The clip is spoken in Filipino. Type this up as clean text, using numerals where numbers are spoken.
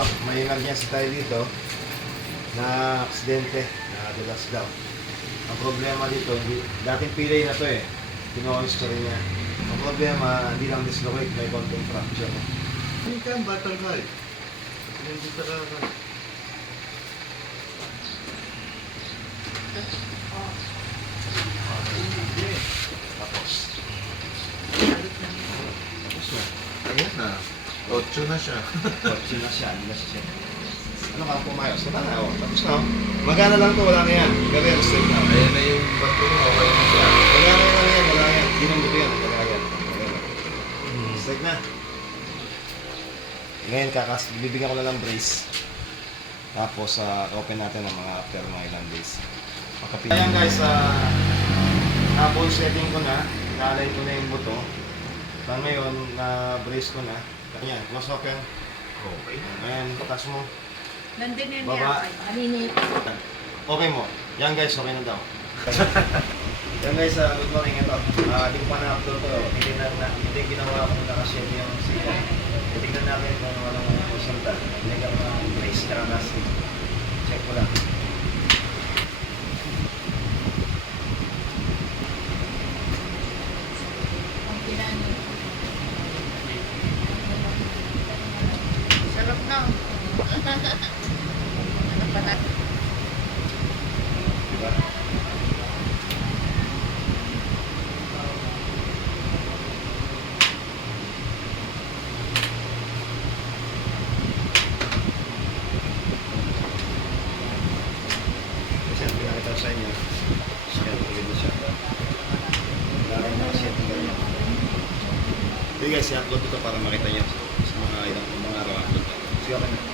ito, may emergency tayo dito na aksidente, na dulas daw. Ang problema dito, dating pilay na to eh. Kinuha yung story niya. Ang problema, hindi lang dislocate, may konting fracture. Hindi ka ang battle guy. Hindi ka ka. Tapos. Tapos na. Ayan na. 8 na siya. Kotse na siya, hindi na siya. Ano ka pumayos? Wala na, oh. Tapos na, oh. Magana lang to, wala na yan. Gabi, straight na. Ayan na yung bato mo. Okay na siya. Wala na yan, wala na yan. Hindi nang buto yan, wala yan. Straight na. Ngayon, bibigyan ko na lang brace. Tapos, open natin ang mga after mga ilang days. Ayan guys, na-ball setting ko na. Na-align ko na yung buto. Ngayon, na-brace ko na. Ayan, close open. Okay. Ayan, taas mo. Nandun yan Baba. Kanini. Okay mo. Yan guys, okay na daw. Yan guys, good morning. Ito, hindi ko pa na-upload to. Hindi ginawa ko nakashare yung siya. Titignan namin kung anong resulta. Hindi ka mga-brace ka na kasi. Check ko lang. Ang pinano. Sarap na. Ano pa na? Diba? Kasi ang pinakita ko sa inyo, siya, tuloy na siya. Wala rin nakasetting ganyan. Okay guys, i-upload ito para makita nyo sa mga ilang mga araw. Sige, okay na.